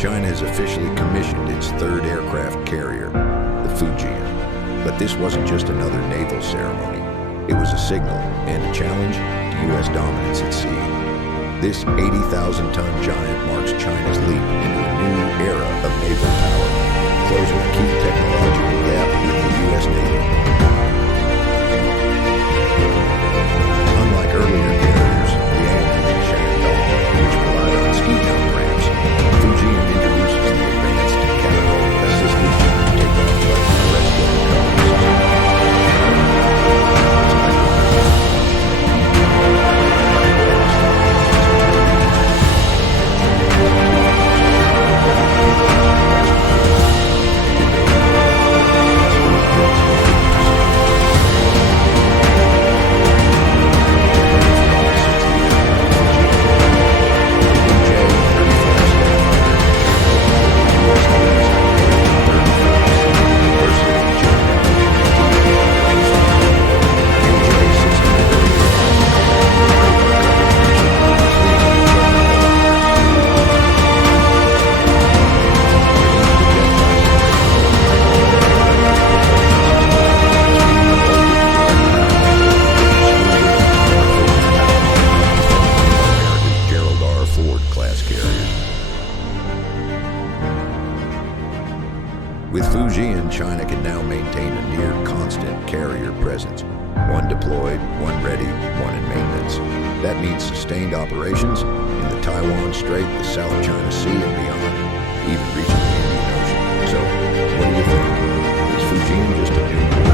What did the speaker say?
China has officially commissioned its third aircraft carrier, the Fujian. But this wasn't just another naval ceremony. It was a signal and a challenge to U.S. dominance at sea. This 80,000-ton giant marks China's leap into a new era of naval power, closing a key technological gap with the U.S. Navy. Unlike earlier carriers, the AMS and Shandong, which relied on ski jump ramps, Fujian introduces the advanced catapult-assisted takeoff flight terrestrial recovery system. With Fujian, China can now maintain a near constant carrier presence. One deployed, one ready, one in maintenance. That means sustained operations in the Taiwan Strait, the South China Sea and beyond, even reaching the Indian Ocean. So, what do you think? Is Fujian just a new